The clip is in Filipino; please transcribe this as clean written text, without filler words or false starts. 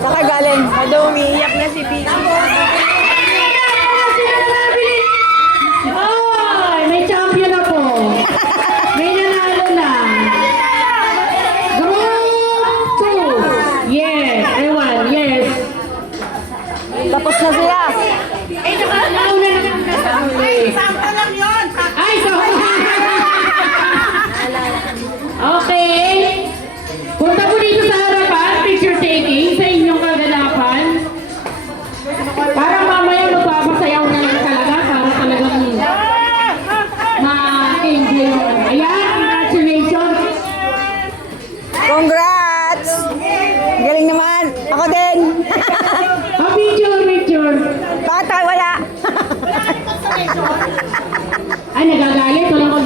Saka galing. Ado, umiiyak na si Bibi. Ay, may champion ako. May nanalo na. Group 2. Yes, I won. Yes. Tapos na sila. Ay, nauna na kami sa huli. Sample lang yun! Ay, so. Okay. Punta po dito sa harapan, picture taking sa inyong kaganapan. Para mamaya magpapasayaw na lang talaga para talagang ma-enjoy yung ano. Ayan, congratulations. Congrats! Galing naman. Ako din. Picture. Bakit tayo wala? Ay, nagagalit. Walang